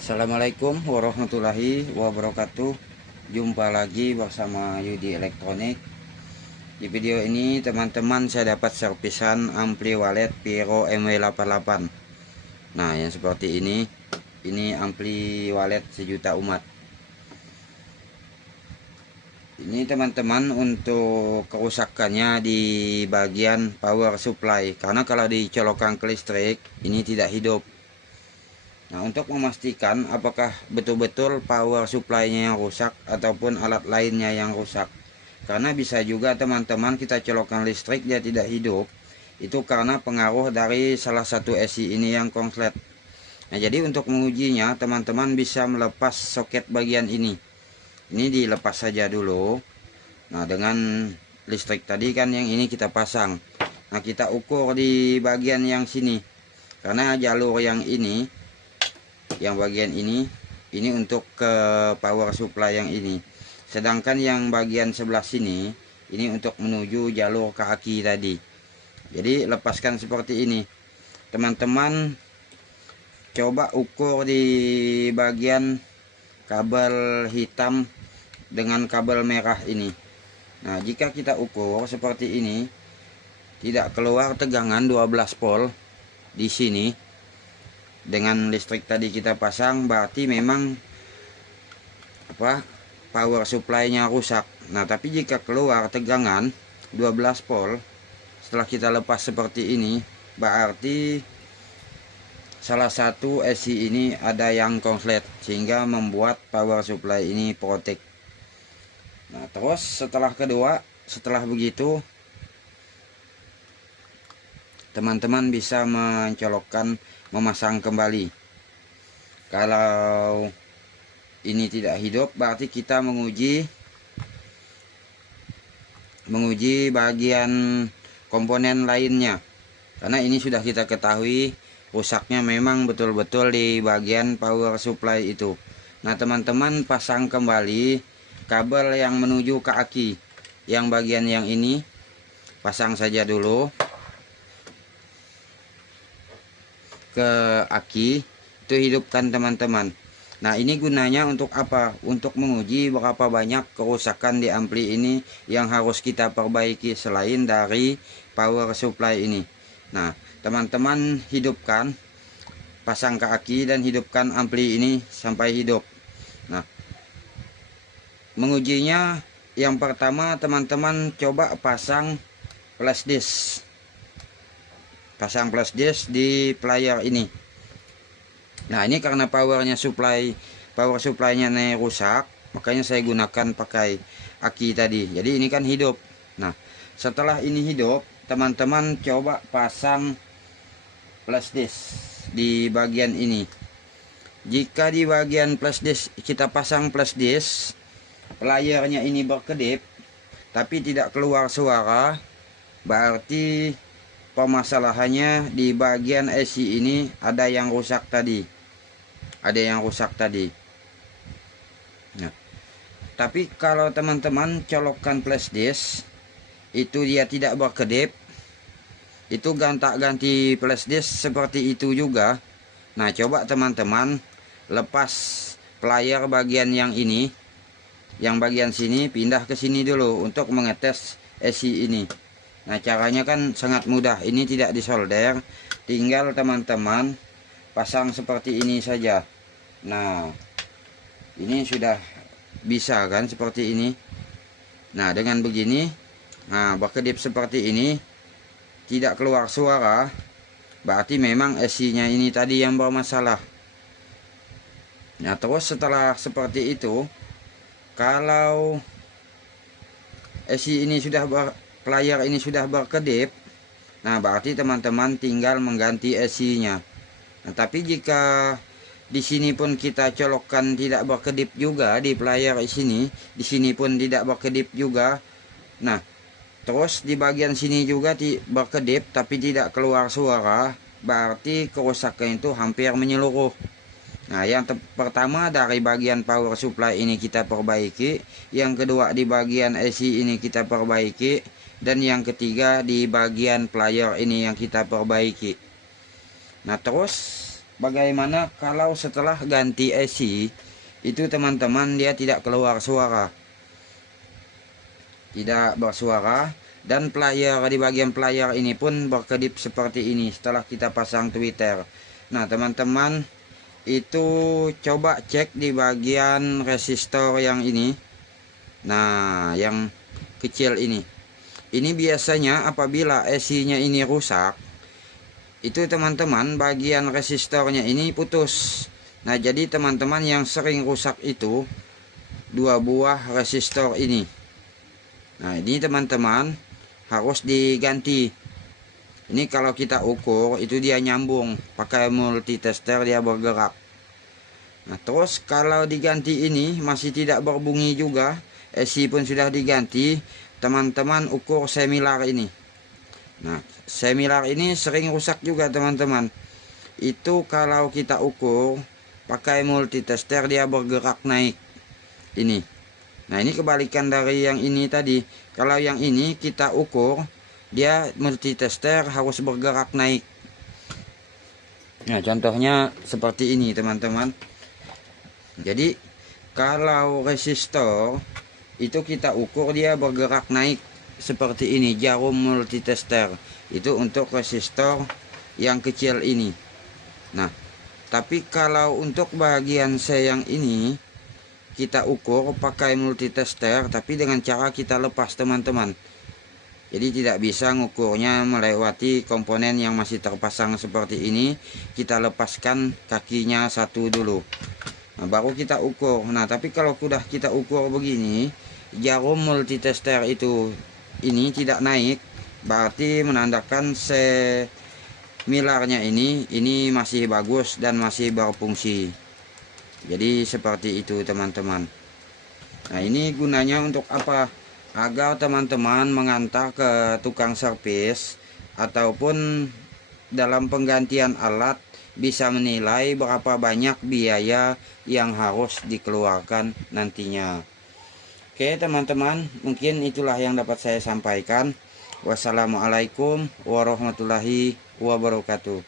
Assalamualaikum warahmatullahi wabarakatuh. Jumpa lagi bersama Yudi Elektronik. Di video ini teman-teman saya dapat servisan ampli walet Pyro MW88. Nah, yang seperti ini ampli walet sejuta umat. Ini teman-teman untuk kerusakannya di bagian power supply, karena kalau dicolokkan ke listrik ini tidak hidup. Nah, untuk memastikan apakah betul-betul power supply-nya yang rusak ataupun alat lainnya yang rusak. Karena bisa juga teman-teman kita colokkan listrik dia tidak hidup. Itu karena pengaruh dari salah satu esi ini yang konslet. Nah, jadi untuk mengujinya teman-teman bisa melepas soket bagian ini. Ini dilepas saja dulu. Nah, dengan listrik tadi kan yang ini kita pasang. Nah, kita ukur di bagian yang sini. Karena jalur yang ini, yang bagian ini untuk ke power supply yang ini. Sedangkan yang bagian sebelah sini ini untuk menuju jalur ke aki tadi. Jadi lepaskan seperti ini. Teman-teman coba ukur di bagian kabel hitam dengan kabel merah ini. Nah, jika kita ukur seperti ini tidak keluar tegangan 12 volt di sini. Dengan listrik tadi kita pasang, berarti memang power supply-nya rusak. Nah, tapi jika keluar tegangan 12 volt setelah kita lepas seperti ini, berarti salah satu esi ini ada yang konslet sehingga membuat power supply ini protek. Nah, terus setelah begitu teman-teman bisa memasang kembali. Kalau ini tidak hidup, berarti kita menguji bagian komponen lainnya. Karena ini sudah kita ketahui rusaknya memang betul-betul di bagian power supply itu. Nah, teman-teman pasang kembali kabel yang menuju ke aki. Yang bagian yang ini pasang saja dulu ke aki, itu hidupkan teman-teman. Nah, ini gunanya untuk apa? Untuk menguji berapa banyak kerusakan di ampli ini yang harus kita perbaiki selain dari power supply ini. Nah, teman-teman hidupkan, pasang ke aki dan hidupkan ampli ini sampai hidup. Nah, mengujinya yang pertama teman-teman coba pasang flash disk. Pasang flash disk di player ini. Nah, ini karena power supply-nya rusak, makanya saya gunakan pakai aki tadi. Jadi ini kan hidup. Nah, setelah ini hidup, teman-teman coba pasang flash disk di bagian ini. Jika di bagian flash disk kita pasang flash disk, layarnya ini berkedip tapi tidak keluar suara, berarti permasalahannya di bagian esi ini ada yang rusak tadi. Nah, tapi kalau teman-teman colokkan flash disk itu dia tidak berkedip, itu gonta-ganti flash disk seperti itu juga. Nah, coba teman-teman lepas player bagian yang ini, yang bagian sini pindah ke sini dulu untuk mengetes esi ini. Nah, caranya kan sangat mudah. Ini tidak disolder, tinggal teman-teman pasang seperti ini saja. Nah, ini sudah bisa kan seperti ini. Nah, dengan begini, nah berkedip seperti ini, tidak keluar suara, berarti memang esi-nya ini tadi yang bermasalah. Nah, terus setelah seperti itu, kalau esi ini player ini sudah berkedip, nah berarti teman-teman tinggal mengganti esi-nya. Nah, tapi jika di sini pun kita colokkan tidak berkedip juga di player di sini pun tidak berkedip juga. Nah, terus di bagian sini juga berkedip tapi tidak keluar suara, berarti kerusakan itu hampir menyeluruh. Nah, yang pertama dari bagian power supply ini kita perbaiki, yang kedua di bagian esi ini kita perbaiki, dan yang ketiga di bagian player ini yang kita perbaiki. Nah, terus bagaimana kalau setelah ganti AC itu teman-teman dia tidak keluar suara, tidak bersuara, dan player di bagian player ini pun berkedip seperti ini setelah kita pasang tweeter. Nah teman-teman, itu coba cek di bagian resistor yang ini. Nah yang kecil ini biasanya apabila AC-nya ini rusak, itu teman-teman bagian resistornya ini putus. Nah jadi teman-teman yang sering rusak itu 2 buah resistor ini. Nah ini teman-teman harus diganti. Ini kalau kita ukur itu dia nyambung, pakai multitester dia bergerak. Nah terus kalau diganti ini masih tidak berbunyi juga, AC pun sudah diganti, teman-teman ukur semilar ini. Nah semilar ini sering rusak juga teman-teman. Itu kalau kita ukur pakai multitester dia bergerak naik ini. Nah ini kebalikan dari yang ini tadi. Kalau yang ini kita ukur dia multitester harus bergerak naik. Nah contohnya seperti ini teman-teman. Jadi kalau resistor itu kita ukur dia bergerak naik seperti ini, jarum multitester. Itu untuk resistor yang kecil ini. Nah tapi kalau untuk bagian C yang ini kita ukur pakai multitester, tapi dengan cara kita lepas teman-teman. Jadi tidak bisa ngukurnya melewati komponen yang masih terpasang seperti ini. Kita lepaskan kakinya satu dulu. Nah, baru kita ukur. Nah tapi kalau sudah kita ukur begini, jarum multitester itu ini tidak naik, berarti menandakan semilarnya ini masih bagus dan masih berfungsi. Jadi seperti itu teman-teman. Nah ini gunanya untuk apa? Agar teman-teman mengantar ke tukang servis ataupun dalam penggantian alat bisa menilai berapa banyak biaya yang harus dikeluarkan nantinya. Oke teman-teman, mungkin itulah yang dapat saya sampaikan. Wassalamualaikum warahmatullahi wabarakatuh.